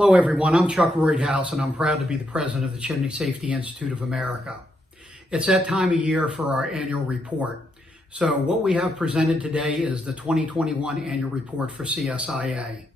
Hello everyone, I'm Chuck Roydhouse and I'm proud to be the president of the Chimney Safety Institute of America. It's that time of year for our annual report. So what we have presented today is the 2021 annual report for CSIA.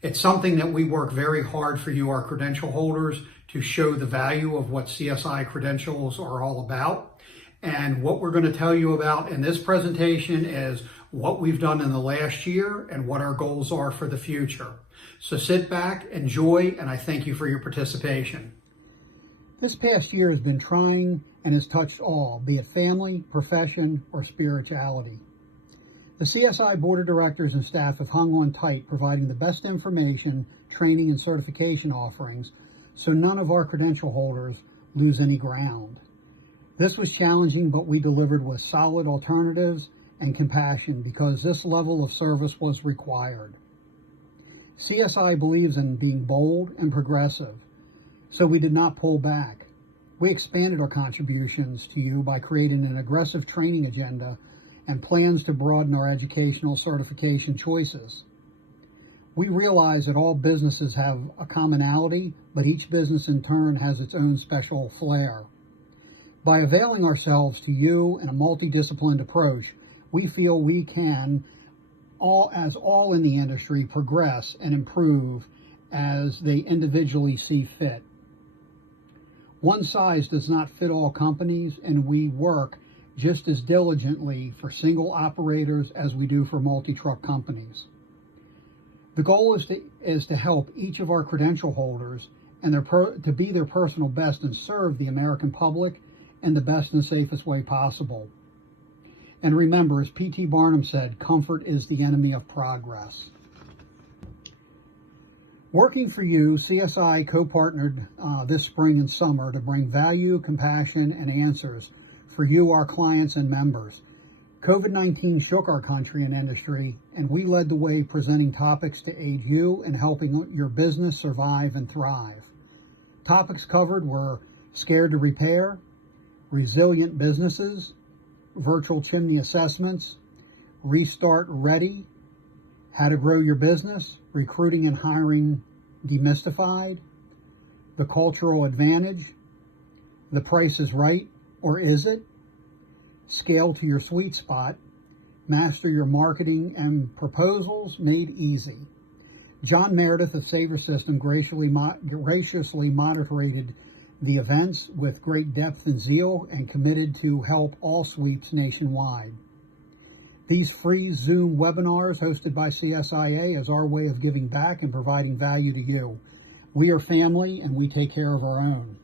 It's something that we work very hard for you, our credential holders, to show the value of what CSI credentials are all about. And what we're going to tell you about in this presentation is what we've done in the last year and what our goals are for the future. So sit back, enjoy, and I thank you for your participation. This past year has been trying and has touched all, be it family, profession, or spirituality. The CSI Board of Directors and staff have hung on tight, providing the best information, training, and certification offerings, so none of our credential holders lose any ground. This was challenging, but we delivered with solid alternatives and compassion because this level of service was required. CSI believes in being bold and progressive, so we did not pull back. We expanded our contributions to you by creating an aggressive training agenda and plans to broaden our educational certification choices. We realize that all businesses have a commonality, but each business in turn has its own special flair. By availing ourselves to you in a multidisciplined approach, we feel we can, all in the industry, progress and improve as they individually see fit. One size does not fit all companies, and we work just as diligently for single operators as we do for multi-truck companies. The goal is to help each of our credential holders and to be their personal best and serve the American public in the best and safest way possible. And remember, as P.T. Barnum said, comfort is the enemy of progress. Working for you, CSI co-partnered this spring and summer to bring value, compassion, and answers for you, our clients and members. COVID-19 shook our country and industry, and we led the way presenting topics to aid you in helping your business survive and thrive. Topics covered were scared to repair, resilient businesses, virtual chimney assessments, restart ready, how to grow your business, recruiting and hiring demystified, the cultural advantage, the price is right, or is it? Scale to your sweet spot, master your marketing and proposals made easy. John Meredith of Saver System graciously moderated the events with great depth and zeal and committed to help all sweeps nationwide. These free Zoom webinars hosted by CSIA is our way of giving back and providing value to you. We are family and we take care of our own.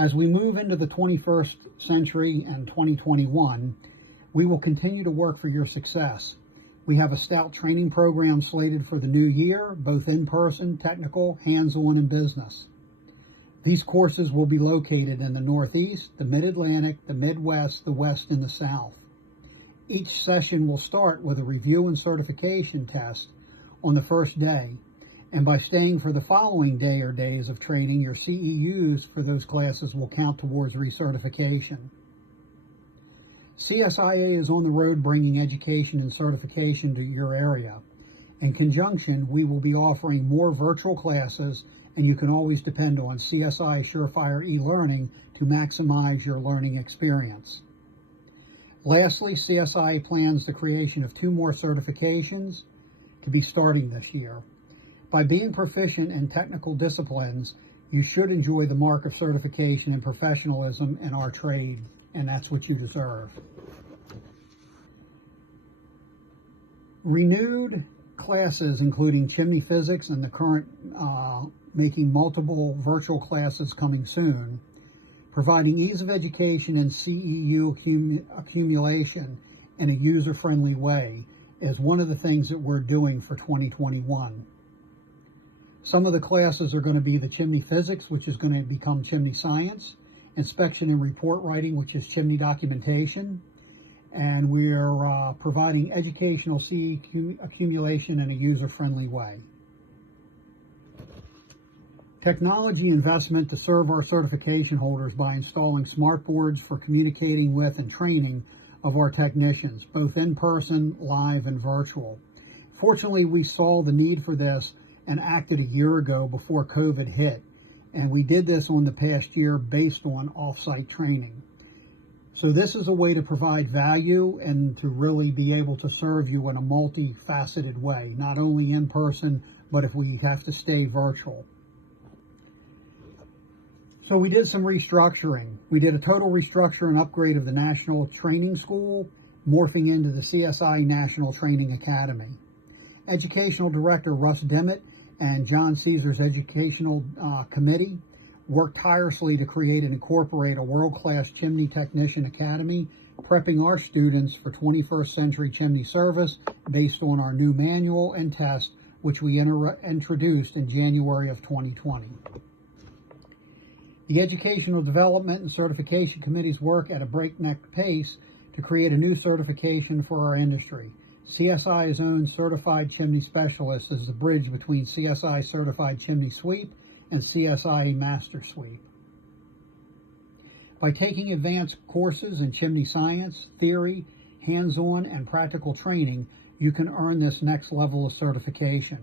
As we move into the 21st century and 2021, we will continue to work for your success. We have a stout training program slated for the new year, both in-person, technical, hands-on, and business. These courses will be located in the Northeast, the Mid-Atlantic, the Midwest, the West, and the South. Each session will start with a review and certification test on the first day, and by staying for the following day or days of training, your CEUs for those classes will count towards recertification. CSIA is on the road bringing education and certification to your area. In conjunction, we will be offering more virtual classes, and you can always depend on CSI Surefire ELearning to maximize your learning experience. Lastly, CSI plans the creation of 2 more certifications to be starting this year. By being proficient in technical disciplines, you should enjoy the mark of certification and professionalism in our trade, and that's what you deserve. Renewed classes including chimney physics and the current making multiple virtual classes coming soon, providing ease of education and CEU accumulation in a user-friendly way is one of the things that we're doing for 2021. Some of the classes are going to be the chimney physics, which is going to become chimney science, inspection and report writing, which is chimney documentation, and we're providing educational CE accumulation in a user-friendly way. Technology investment to serve our certification holders by installing smart boards for communicating with and training of our technicians, both in person, live, and virtual. Fortunately, we saw the need for this enacted a year ago before COVID hit. And we did this on the past year based on off-site training. So this is a way to provide value and to really be able to serve you in a multifaceted way, not only in person, but if we have to stay virtual. So we did some restructuring. We did a total restructure and upgrade of the National Training School, morphing into the CSI National Training Academy. Educational Director Russ Demmett and John Caesar's Educational Committee worked tirelessly to create and incorporate a world-class chimney technician academy, prepping our students for 21st century chimney service based on our new manual and test, which we introduced in January of 2020. The Educational Development and Certification Committees work at a breakneck pace to create a new certification for our industry. CSI's own Certified Chimney Specialist is the bridge between CSI Certified Chimney Sweep and CSIA Master Sweep. By taking advanced courses in chimney science, theory, hands-on, and practical training, you can earn this next level of certification.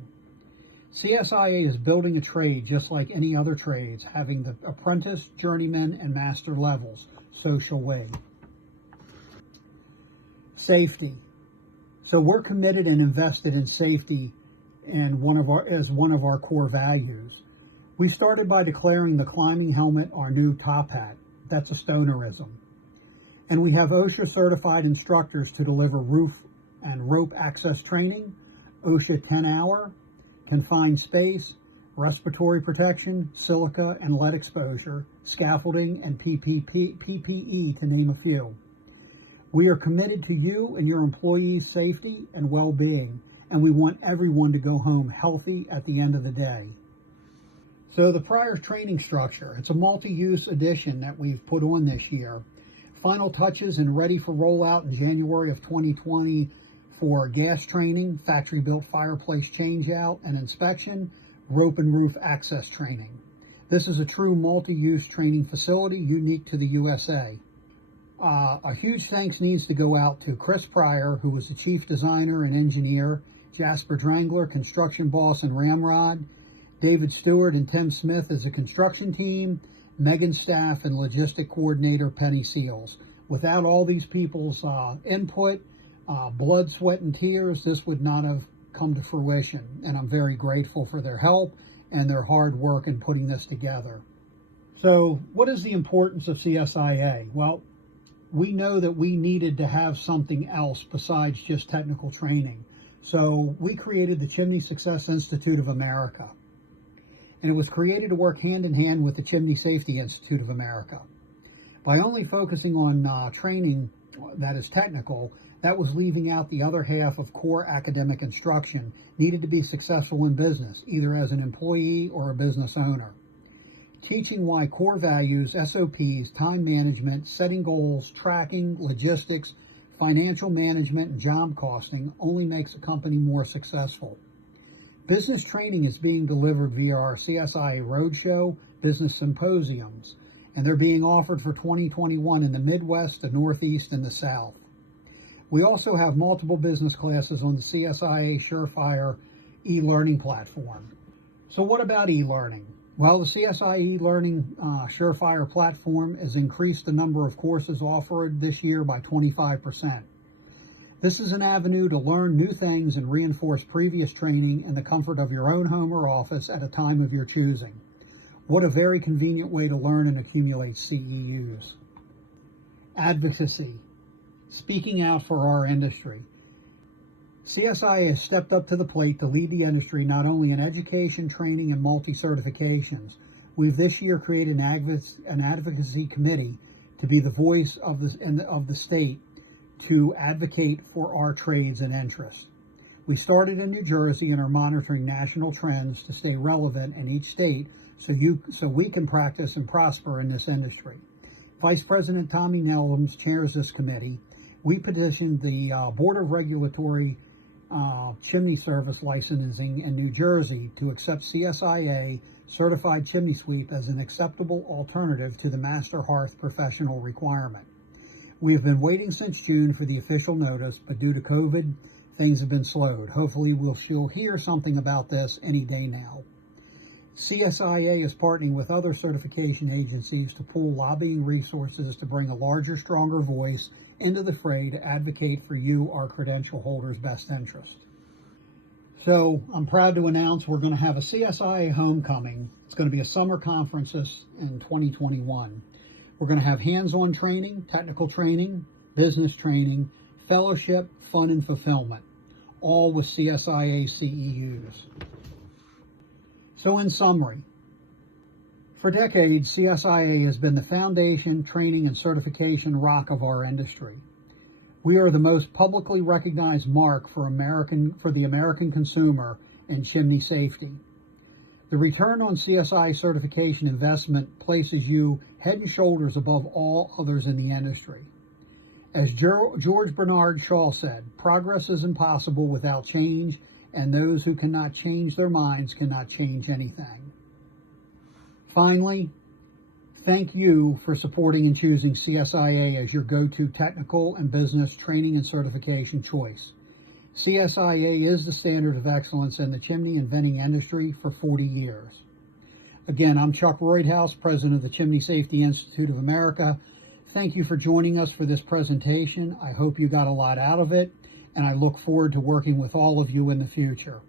CSIA is building a trade just like any other trades, having the apprentice, journeyman, and master levels, social way. Safety. So we're committed and invested in safety and as one of our core values. We started by declaring the climbing helmet our new top hat. That's a stonerism. And we have OSHA certified instructors to deliver roof and rope access training, OSHA 10-hour, confined space, respiratory protection, silica and lead exposure, scaffolding, and PPE, to name a few. We are committed to you and your employees' safety and well-being, and we want everyone to go home healthy at the end of the day. So the prior training structure, it's a multi-use edition that we've put on this year. Final touches and ready for rollout in January of 2020 for gas training, factory-built fireplace change-out and inspection, rope and roof access training. This is a true multi-use training facility unique to the USA. A huge thanks needs to go out to Chris Pryor, who was the chief designer and engineer, Jasper Drangler, construction boss and Ramrod, David Stewart and Tim Smith as a construction team, Megan's staff and logistic coordinator Penny Seals. Without all these people's input, blood, sweat, and tears, this would not have come to fruition. And I'm very grateful for their help and their hard work in putting this together. So what is the importance of CSIA? Well, we know that we needed to have something else besides just technical training. So we created the Chimney Success Institute of America. And it was created to work hand in hand with the Chimney Safety Institute of America. By only focusing on training that is technical, that was leaving out the other half of core academic instruction needed to be successful in business, either as an employee or a business owner. Teaching why core values, SOPs, time management, setting goals, tracking, logistics, financial management, and job costing only makes a company more successful. Business training is being delivered via our CSIA Roadshow business symposiums, and they're being offered for 2021 in the Midwest, the Northeast, and the South. We also have multiple business classes on the CSIA Surefire ELearning platform. So what about e-learning? Well, the CSIA ELearning Surefire platform has increased the number of courses offered this year by 25%. This is an avenue to learn new things and reinforce previous training in the comfort of your own home or office at a time of your choosing. What a very convenient way to learn and accumulate CEUs. Advocacy. Speaking out for our industry. CSIA has stepped up to the plate to lead the industry not only in education, training, and multi-certifications. We've this year created an advocacy committee to be the voice of the state to advocate for our trades and interests. We started in New Jersey and are monitoring national trends to stay relevant in each state so we can practice and prosper in this industry. Vice President Tommy Nelms chairs this committee. We petitioned the Board of Regulatory Chimney Service Licensing in New Jersey to accept CSIA Certified Chimney Sweep as an acceptable alternative to the Master Hearth professional requirement. We have been waiting since June for the official notice, but due to COVID, things have been slowed. Hopefully she'll hear something about this any day now. CSIA is partnering with other certification agencies to pool lobbying resources to bring a larger, stronger voice into the fray to advocate for you, our credential holders' best interest. So I'm proud to announce we're going to have a CSIA Homecoming. It's going to be a summer conference in 2021. We're going to have hands-on training, technical training, business training, fellowship, fun, and fulfillment, all with CSIA CEUs. So in summary, for decades, CSIA has been the foundation, training, and certification rock of our industry. We are the most publicly recognized mark for the American consumer in chimney safety. The return on CSI certification investment places you head and shoulders above all others in the industry. As George Bernard Shaw said, progress is impossible without change, and those who cannot change their minds cannot change anything. Finally, thank you for supporting and choosing CSIA as your go-to technical and business training and certification choice. CSIA is the standard of excellence in the chimney and venting industry for 40 years. Again, I'm Chuck Roydhouse, President of the Chimney Safety Institute of America. Thank you for joining us for this presentation. I hope you got a lot out of it, and I look forward to working with all of you in the future.